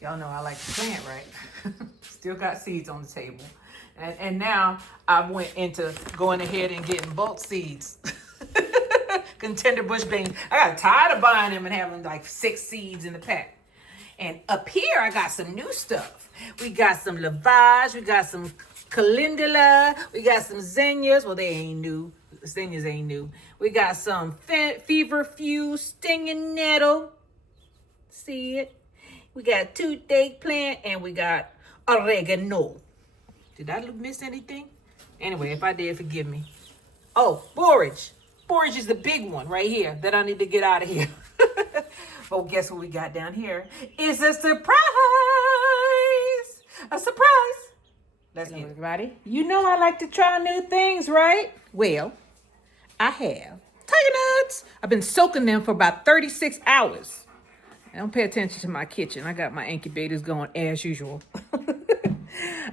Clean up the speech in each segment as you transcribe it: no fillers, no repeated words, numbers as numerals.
Y'all know I like to plant, right? Still got seeds on the table. And now I went into going ahead and getting bulk seeds. Contender bush beans. I got tired of buying them and having like 6 seeds in the pack. And up here, I got some new stuff. We got some lavage. We got some calendula. We got some zinnias. Well, they ain't new. Zinnias ain't new. We got some feverfew stinging nettle. See it? We got toothache plant and we got oregano. Did I miss anything? Anyway, if I did, forgive me. Oh, borage. Borage is the big one right here that I need to get out of here. But guess what we got down here? It's a surprise. A surprise. Let's get it. Everybody. You know I like to try new things, right? Well, I have tiger nuts. I've been soaking them for about 36 hours. I don't pay attention to my kitchen. I got my incubators going as usual.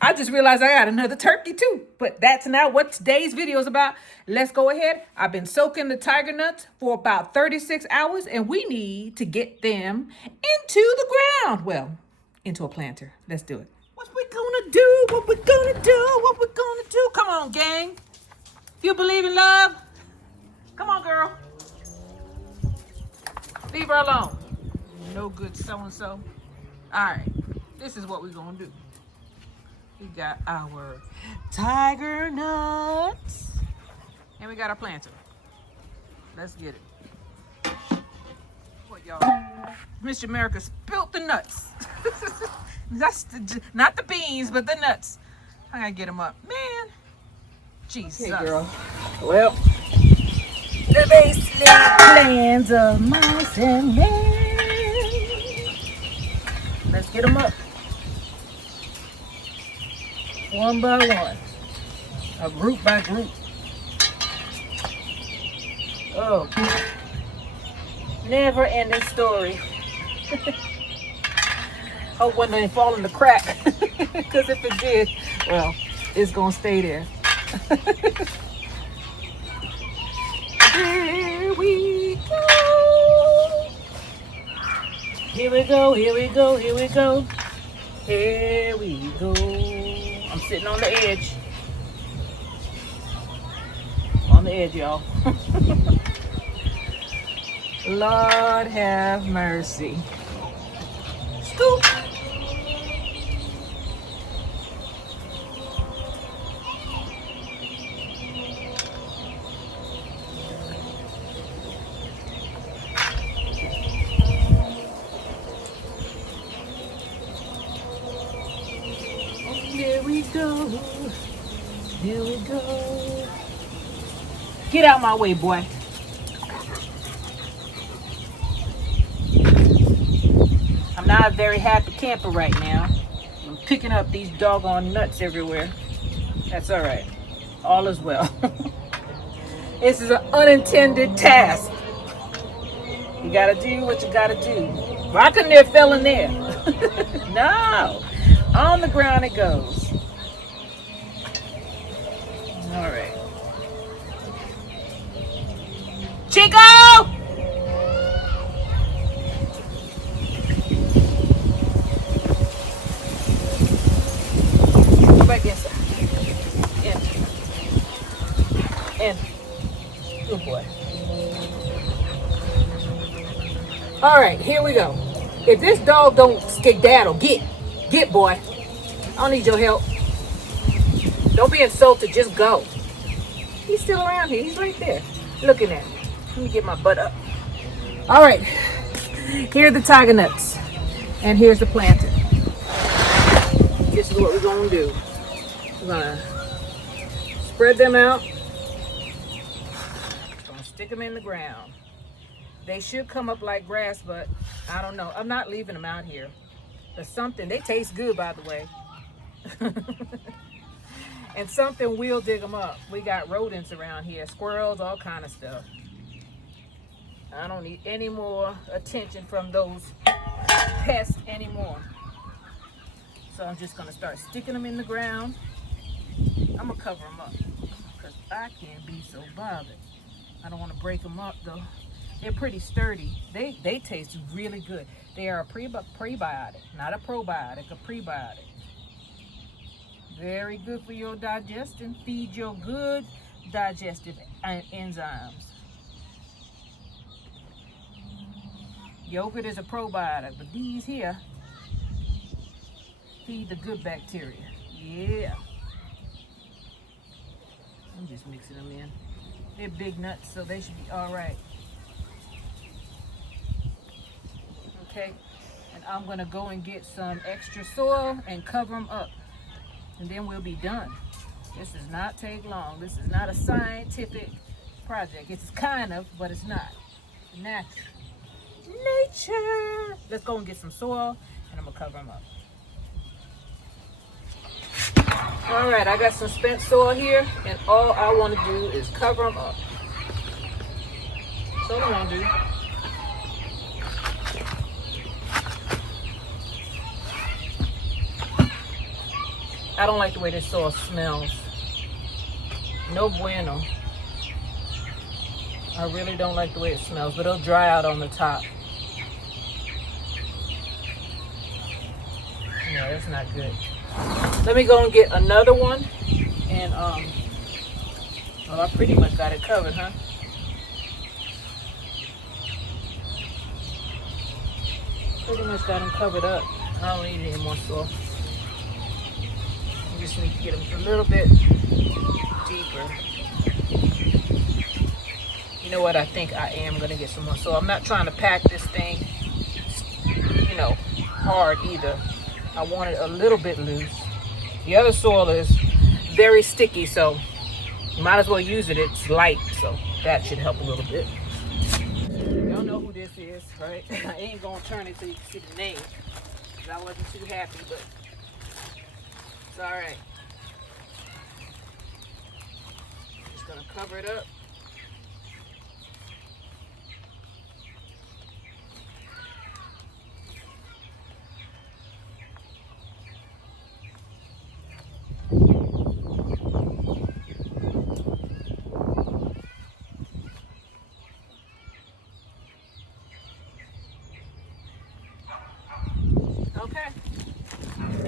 I just realized I got another turkey too, but that's not what today's video is about. Let's go ahead. I've been soaking the tiger nuts for about 36 hours and we need to get them into the ground. Well, into a planter. Let's do it. What we gonna do? What we gonna do? What we gonna do? Come on, gang. If you believe in love, come on, girl. Leave her alone. No good so-and-so. All right, this is what we're gonna do. We got our tiger nuts and we got our planter. Let's get it. What y'all? Mr. America spilt the nuts. That's not the beans, but the nuts. I gotta get them up, man. Jesus. Okay, girl. Well, the base laid plans of mice and men. Let's get them up. One by one. A group by group. Oh. Never ending story. Hope one didn't fall in the crack. Because if it did, well, it's going to stay there. Here we go. Here we go, here we go, here we go. Here we go. I'm sitting on the edge. On the edge, y'all. Lord have mercy. Scoop. Here we go. Here we go. Get out my way, boy. I'm not a very happy camper right now. I'm picking up these doggone nuts everywhere. That's all right. All is well. This is an unintended task. You gotta do what you gotta do. Why couldn't it fell in there? No. On the ground it goes. All right. Chico! Go back inside. In. Good boy. All right, here we go. If this dog don't skedaddle, get boy. I don't need your help. Don't be insulted, just go. He's still around here. He's right there looking at me. Let me get my butt up. All right, here are the tiger nuts. And here's the planter. This is what we're gonna do. We're gonna spread them out. Gonna stick them in the ground. They should come up like grass, but I don't know. I'm not leaving them out here. There's something, they taste good, by the way. And something will dig them up. We got rodents around here, squirrels, all kind of stuff. I don't need any more attention from those pests anymore. So I'm just gonna start sticking them in the ground. I'm gonna cover them up because I can't be so bothered. I don't want to break them up though. They're pretty sturdy. They taste really good. They are a prebiotic, not a probiotic, a prebiotic. Very good for your digestion. Feed your good digestive enzymes. Yogurt is a probiotic, but these here feed the good bacteria. Yeah. I'm just mixing them in. They're big nuts, so they should be all right. Okay, and I'm gonna go and get some extra soil and cover them up, and then we'll be done. This does not take long. This is not a scientific project. It's kind of, but it's not. Natural. Nature. Let's go and get some soil, and I'm gonna cover them up. All right, I got some spent soil here, and all I want to do is cover them up. That's all I want to do. I don't like the way this soil smells. No bueno. I really don't like the way it smells, but it'll dry out on the top. Yeah, that's not good. Let me go and get another one, and well, I pretty much got it covered, huh? Pretty much got them covered up. I don't need any more soil. I just need to get them a little bit deeper. You know what? I think I am gonna get some more soil. I'm not trying to pack this thing, you know, hard either. I want it a little bit loose. The other soil is very sticky, so you might as well use it. It's light, so that should help a little bit. Y'all know who this is, right? I ain't gonna turn it so you can see the name, because I wasn't too happy, but it's all right. Just gonna cover it up. Okay.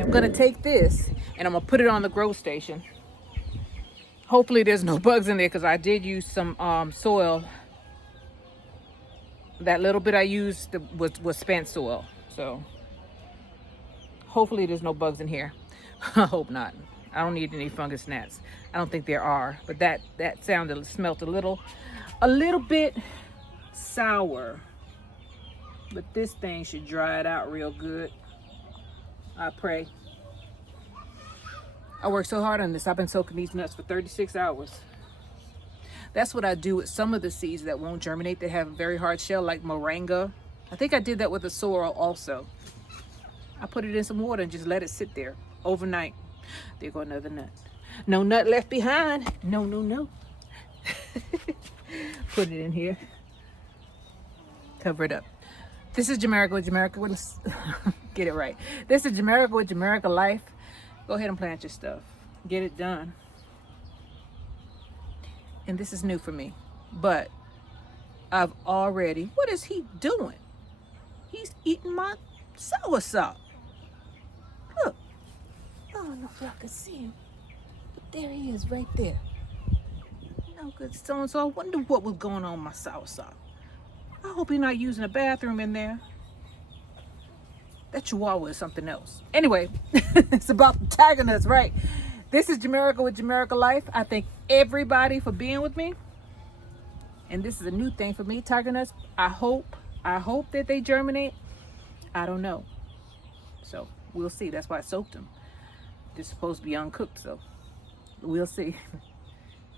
I'm gonna take this and I'm gonna put it on the grow station. Hopefully there's no bugs in there, because I did use some soil. That little bit I used was spent soil. So hopefully there's no bugs in here. I hope not. I don't need any fungus gnats. I don't think there are, but that smelled a little bit sour. But this thing should dry it out real good. I pray. I worked so hard on this. I've been soaking these nuts for 36 hours. That's what I do with some of the seeds that won't germinate, that have a very hard shell, like moringa. I think I did that with the sorrel also. I put it in some water and just let it sit there overnight. There go another nut. No nut left behind. No, no, no. Put it in here. Cover it up. This is Jamaica with Jamaica. Get it right. This is Jamaica with Jamaica Life. Go ahead and plant your stuff. Get it done. And this is new for me, but I've already, what is he doing? He's eating my soursop. Look. I don't know if y'all can see him, but there he is right there. No good stone. So I wonder what was going on with my soursop. I hope he's not using a bathroom in there. That chihuahua is something else. Anyway, it's about the tiger nuts, right? This is Jamaica with Jamaica Life. I thank everybody for being with me. And this is a new thing for me, tiger nuts. I hope that they germinate. I don't know. So we'll see. That's why I soaked them. They're supposed to be uncooked, so we'll see.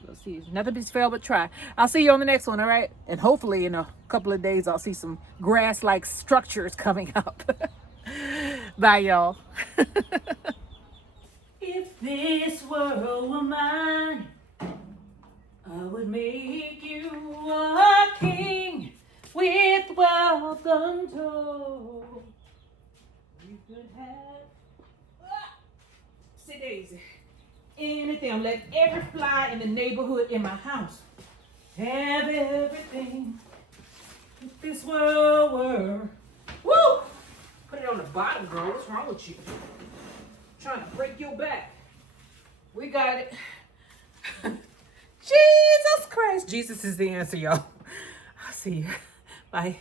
We'll see. Nothing beats fail but try. I'll see you on the next one, all right? And hopefully in a couple of days, I'll see some grass-like structures coming up. Bye, y'all. If this world were mine, I would make you a king with wealth untold. You could have sit daisy. Anything. I'm letting every fly in the neighborhood in my house have everything. If this world were. Woo! Put it on the bottom, girl. What's wrong with you? Trying to break your back. We got it. Jesus Christ. Jesus is the answer, y'all. I'll see you. Bye.